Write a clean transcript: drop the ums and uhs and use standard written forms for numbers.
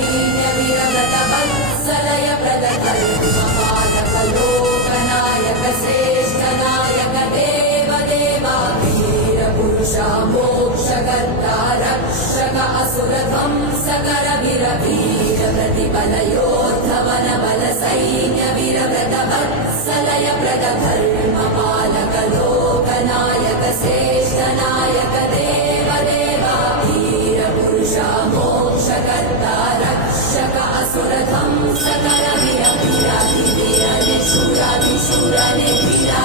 सैन्य विरगत वत्सलय प्रदधर्मपालक लोकनायक श्रेष्ठ नायक देव देवा वीर पुरुषा मोक्षकर्ता रक्षक असुर ध्वंसकर वीर वीर प्रतिबल योद्धवन बल सैन्य विरगत वत्सलय प्रदधर्मपालक लोकनायक श्रेष्ठ नायक देव देवा वीर पुरुषा मोक्षकर्ता रक्षक असुर ध्वंसकर वीर वीराधिवीर शूराधिशूर वीरा